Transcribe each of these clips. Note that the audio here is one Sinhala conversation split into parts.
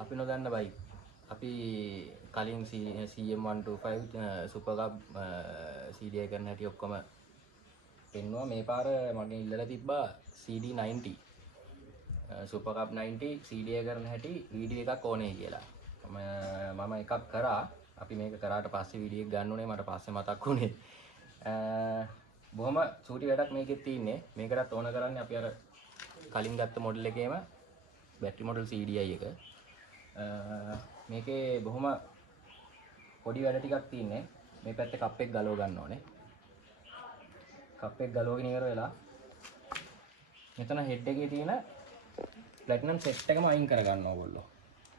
අපි නොදන්න බයික්. අපි කලින් CM125 සුපර් කප් CD කරන හැටි ඔක්කොම පෙන්නුවා. මේ පාර මගෙන් ඉල්ලලා තිබ්බා CD90 සුපර් කප් 90 CD කරන හැටි වීඩියෝ එකක් ඕනේ කියලා. මම එකක් කරා. අපි මේක කරාට පස්සේ වීඩියෝ එක ගන්න උනේ මට පස්සේ මතක් වුණේ. බොහොම චූටි වැඩක් මේකෙත් තියෙන්නේ. මේකටත් ඕන කරන්නේ අපි අර කලින් ගත්ත මොඩල් එකේම බැටරි මොඩල් CDI එක. මේකේ බොහොම පොඩි වැඩ ටිකක් තියෙන්නේ. මේ පැත්තේ කප් එක ගලව ගන්න ඕනේ. කප් එක ගලවගෙන ඉවර වෙලා මෙතන හෙඩ් එකේ තියෙන ප්ලැටිනම් සෙට් එකම අයින් කර ගන්න ඕගොල්ලෝ.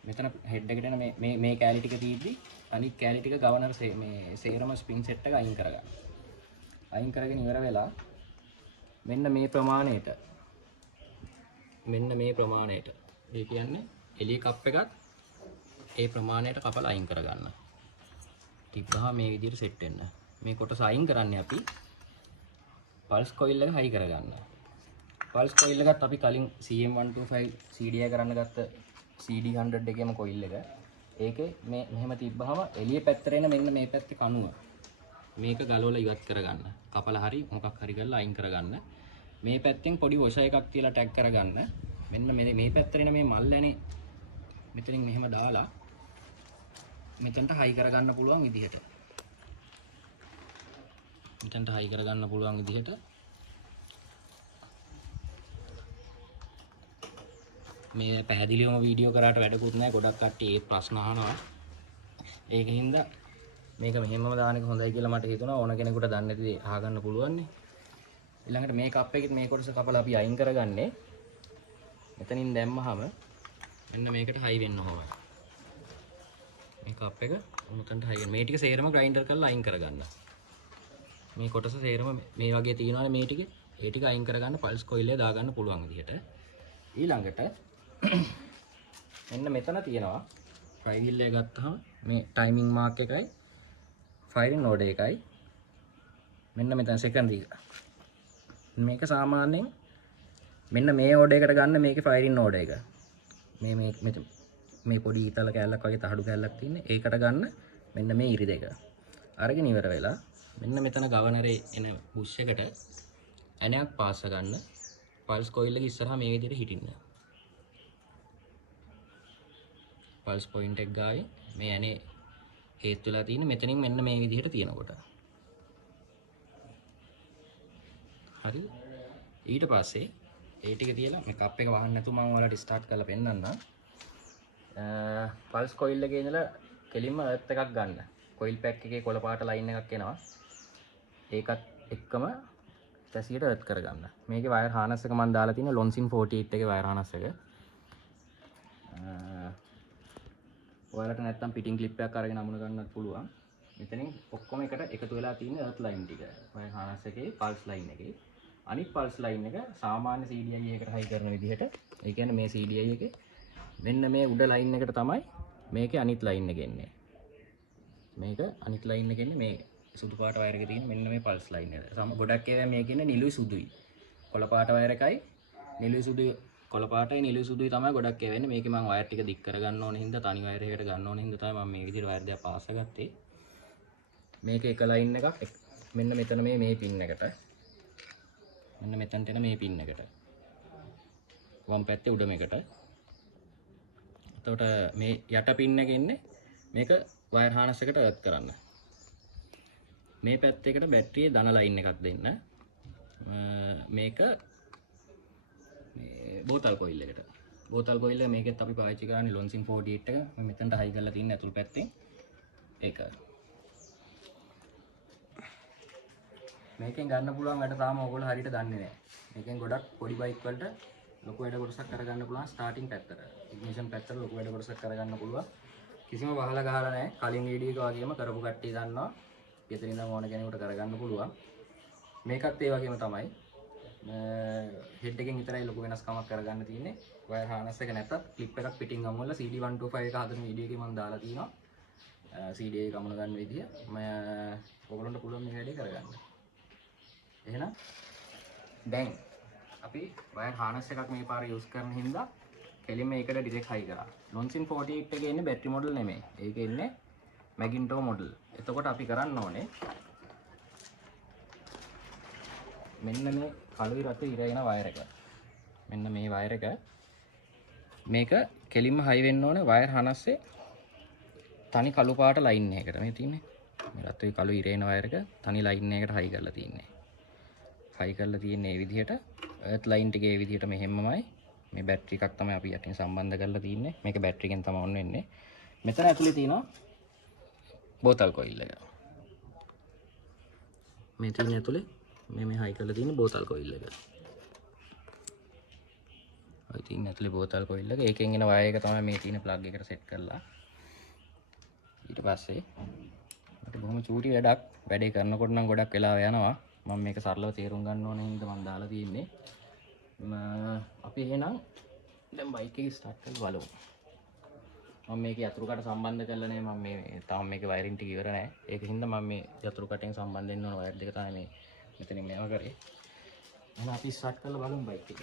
මෙතන හෙඩ් එකට එන මේ කැලි ටික තියෙද්දි අනිත් කැලි ටික ගවර්නර් මේ සේරම ස්ප්‍රින්ග් සෙට් එක අයින් කර ගන්න. අයින් කරගෙන ඉවර වෙලා මෙන්න මේ ප්‍රමාණයට ඒ කියන්නේ එළිය කප් එකත් ඒ ප්‍රමාණයට කපලා අයින් කරගන්න. තිබ්බහම මේ විදිහට සෙට් වෙන්න. මේ කොටස අයින් කරන්නේ අපි පල්ස් කොයිල් එක හයි කරගන්න. පල්ස් කොයිල් එකත් අපි කලින් CM125 CD කරන්න ගත්ත CD100 එකේම කොයිල් එක. ඒකේ මේ මෙහෙම තිබ්බහම එළිය පැත්තට එන මෙන්න මේ පැත්තේ කණුව. මේක ගලවලා ඉවත් කරගන්න. කපලා හරි මොකක් හරි කරලා අයින් කරගන්න. මේ පැත්තෙන් පොඩි වොෂර් එකක් තියලා ටැග් කරගන්න. මෙන්න මේ පැත්තට එන මේ මල්ලනේ මෙතනින් මෙහෙම දාලා මෙතනට හයි කරගන්න පුළුවන් විදිහට. මේ පැහැදිලිවම වීඩියෝ කරාට වැඩකුත් නැහැ. ගොඩක් කට්ටිය ඒ ප්‍රශ්න අහනවා. ඒකින්ද මේක මෙහෙමම දාන එක හොඳයි කියලා මට හිතුණා. ඕන කෙනෙකුට දන්නේ නැති අහගන්න පුළුවන් නේ. ඊළඟට මේ කප් එකෙත් මේ කොටස කපලා අපි අයින් කරගන්නේ. මෙතනින් දැම්මහම මෙන්න මේකට හයි වෙන්න ඕන. මේ කප් එක උමතන්ට හයි වෙන්න. මේ ටික සේරම ග්‍රයින්ඩර් කරලා අයින් කරගන්න. මේ කොටස සේරම මේ වගේ තියෙනවානේ මේ ටික. ඒ ටික අයින් කරගන්න පල්ස් කොයිල් එක දාගන්න පුළුවන් විදිහට. ඊළඟට මෙන්න මෙතන තියෙනවා ෆ්ලයි වීල් එක ගත්තාම මේ ටයිමිංగ్ මාක් එකයි ෆයරින් ඕඩර් එකයි මෙන්න මෙතන සෙකන්ඩරි එක. මේක සාමාන්‍යයෙන් මෙන්න මේ ඕඩර් එකට ගන්න මේකේ ෆයරින් ඕඩර් එක. මේ පොඩි ඊතල කැලලක් වගේ තහඩු කැලලක් තියෙන්නේ. ඒකට ගන්න මෙන්න මේ ඉරි දෙක. අරගෙන ඉවර වෙලා මෙන්න මෙතන ගවර්නරේ එන බුෂ් එකට ඇණයක් පාස්ස ගන්න. පල්ස් කොයිල් එක ඉස්සරහා මේ විදිහට හිටින්න. පල්ස් පොයින්ට් එක ගාවේ මේ ඇනේ හේත් වෙලා තියෙන මෙතනින් මෙන්න මේ විදිහට තියෙනකොට. හරිද? ඊට පස්සේ ඒ ටික තියලා මේ කප් එක වහන්න නැතුව මම ඔයාලට ස්ටාර්ට් කරලා පෙන්නන්නම්. පල්ස් කොයිල් එකේ ඉඳලා කෙලින්ම අර්ත් එකක් ගන්න. කොයිල් පැක් එකේ කොළ පාට ලයින් එකක් එනවා. ඒකත් එක්කම තැසියට අර්ත් කරගන්න. මේකේ වයර් හානස් එක මම දාලා තියෙන ලොන්සින් 48 එකේ වයර් හානස් එක. ඔයාලට නැත්තම් පිටින් ක්ලිප් එකක් අරගෙන අමුණ ගන්නත් පුළුවන්. මෙතනින් ඔක්කොම එකට එකතු වෙලා තියෙන අර්ත් ලයින් ටික. වයර් හානස් එකේ පල්ස් ලයින් එකේ. අනිත් පල්ස් ලයින් එක සාමාන්‍ය CDI එකකට හයි කරන විදිහට. ඒ කියන්නේ මේ CDI එකේ මෙන්න මේ උඩ ලයින් එකට තමයි මේකේ අනිත් ලයින් එක එන්නේ. මේක අනිත් ලයින් එක එන්නේ මේ සුදු පාට වයර් එකේ තියෙන මෙන්න මේ පල්ස් ලයින් එක. ගොඩක් ඒවා මේකේ ඉන්නේ නිලුයි සුදුයි. කොළ පාට වයර් එකයි නිලුයි සුදුයි කොළ පාටයි නිලුයි සුදුයි තමයි ගොඩක් ඒවා එන්නේ. මේකේ මම වයර් ටික දික් කරගන්න ඕන හින්දා තනි වයර් එකකට ගන්න ඕන හින්දා තමයි මම මේ විදිහට වයර් දෙක පාස ගත්තේ. මේක එක ලයින් එකක් මෙන්න මෙතන මේ පින් එකට. මෙන්න මෙතනට එන මේ පින් එකට. වම් පැත්තේ උඩ මේකට. එතකොට මේ යට පින් එක ඉන්නේ මේක වයර් හානස් එකට අර්ත් කරන්න. මේ පැත්තේකට බැටරියේ ධන ලයින් එකක් දෙන්න. මේක මේ බෝතල් කොයිල් එකට. බෝතල් කොයිල් එක මේකෙත් අපි පාවිච්චි කරන්නේ ලොන්සින් 48 එක. මම මෙතනට හයි කරලා තින්නේ අතුල් පැත්තෙන්. ඒක. මේකෙන් ගන්න පුළුවන් වැඩ තාම ඔයගොල්ලෝ හරියට දන්නේ නැහැ. මේකෙන් ගොඩක් පොඩි බයික් වලට ලොකු වැඩ කොටසක් කරගන්න පුළුවන් ස්ටාර්ටින් පැත්තට. ඉග්නිෂන් පැත්තට ලොකු වැඩ කොටසක් කරගන්න පුළුවන්. කිසිම වහලා ගහලා නැහැ. කලින් වීඩියෝ එක වගේම කරපු කට්ටිය දන්නවා. ගෙදර ඉඳන් ඕන කෙනෙකුට කරගන්න පුළුවන්. මේකත් ඒ වගේම තමයි. හෙඩ් එකෙන් විතරයි ලොකු වෙනස්කමක් කරගන්න තියෙන්නේ. වයර් හානස් එක නැතත් ක්ලිප් එකක් පිටින් අමුවලා CD125 එක හදන වීඩියෝ එකේ මම දාලා තියෙනවා. CD එක අමුණ ගන්න විදිය. මම ඔයගොල්ලන්ට පුළුවන් මේ වැඩේ කරගන්න. එහෙනම් දැන් අපි වයර් හානස් එකක් මේ පාර යූස් කරන හින්දා කෙලින්ම ඒකට ඩිරෙක්ට් හයි කරා. Lonsin 48 එකේ ඉන්නේ බැටරි මොඩල් නෙමෙයි. ඒකේ ඉන්නේ Magneto මොඩල්. එතකොට අපි කරන්න ඕනේ මෙන්න මේ කළුයි රතේ ඉරගෙන වයර් එක. මෙන්න මේ වයර් එක මේක කෙලින්ම හයි වෙන්න ඕනේ වයර් හනස්සේ තනි කළු පාට ලයින් එකකට මේ තියෙන්නේ. මේ රතේ කළු ඉරේන වයර් එක තනි ලයින් එකකට හයි කරලා තියෙන්නේ. හයි කරලා තියෙන්නේ මේ විදිහට. එර්ත් ලයින් ටිකේ මේ විදිහට මෙහෙමමයි. මේ බැටරි එකක් තමයි අපි යටින් සම්බන්ධ කරලා තියෙන්නේ. මේක බැටරි එකෙන් තමයි ඔන් වෙන්නේ. මෙතන ඇතුලේ තියෙනවා බෝතල් කොයිල් එක. මේ තියෙන ඇතුලේ මේ හයි කරලා තියෙන බෝතල් කොයිල් එක. ඔය තියෙන ඇතුලේ බෝතල් කොයිල් එක. ඒකෙන් එන වයර් එක තමයි මේ තියෙන ප්ලග් එකට සෙට් කරලා. ඊට පස්සේ මට බොහොම චූටි වැඩක්. වැඩේ කරනකොට නම් ගොඩක් වෙලාව යනවා. මම මේක සරලව තේරුම් ගන්න ඕනේ හින්දා මම දාලා තියෙන්නේ. අපි එහෙනම් දැන් බයික් එක ස්ටාර්ට් කරලා බලමු. මම මේකේ යතුරු කට සම්බන්ධ කරලා නැහැ. මම මේ තාම මේකේ වයරින් ටික ඉවර නැහැ. ඒක හින්දා මම මේ යතුරු කටෙන් සම්බන්ධ වෙන්න ඕන වයර් දෙක තමයි මේ මෙතනින් මේව කරේ. එහෙනම් අපි ස්ටාර්ට් කරලා බලමු බයික් එක.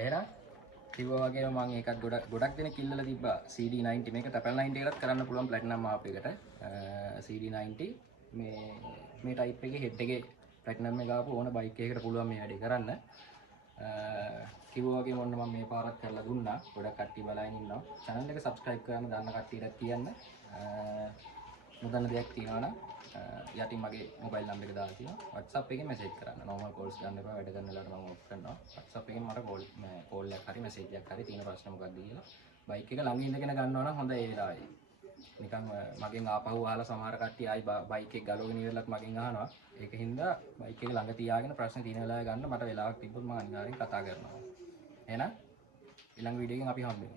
එහෙනම් කිව්වා වගේම මම ඒකත් ගොඩක් දෙනෙක් ඉල්ලලා තිබ්බා CD90 මේක Triple 90 එකටත් කරන්න පුළුවන් ප්ලැටිනම් මාප් එකට CD90 මේ ටයිප් එකේ හෙඩ් එකේ ප්ලැටිනම් එක ආපු ඕන බයික් එකකට පුළුවන් මේ වැඩේ කරන්න කිව්වා වගේම ඔන්න මම මේ පාරක් කරලා දුන්නා ගොඩක් කට්ටිය බලන් ඉන්නවා channel එක subscribe කරන්න දන්න කට්ටියට කියන්න නොදන්න දෙයක් තියෙනවා නම් යටින් මගේ මොබයිල් නම්බර් එක දාලා තියෙනවා WhatsApp එකෙන් මැසේජ් කරන්න normal calls ගන්න එපා වැඩ කරන වෙලාවට මම ඔෆ් කරනවා WhatsApp එකෙන් මට කෝල් එකක් හරි මැසේජ් එකක් හරි තියෙන ප්‍රශ්න මොකක්ද කියලා බයික් එක ළඟ ඉඳගෙන ගන්නවා නම් හොඳයි ඒ වෙලාවේ නිකන් මගෙන් ආපහු අහලා සමහර කට්ටිය ආයි බයික් එක ගලවගෙන ඉවරලත් මගෙන් අහනවා ඒක හින්දා බයික් එක ළඟ තියාගෙන ප්‍රශ්න තියෙන වෙලාවේ ගන්න මට වෙලාවක් තිබ්බොත් මම අනිවාර්යෙන් කතා කරනවා එහෙනම් ඊළඟ වීඩියෝ එකෙන් අපි හම්බෙමු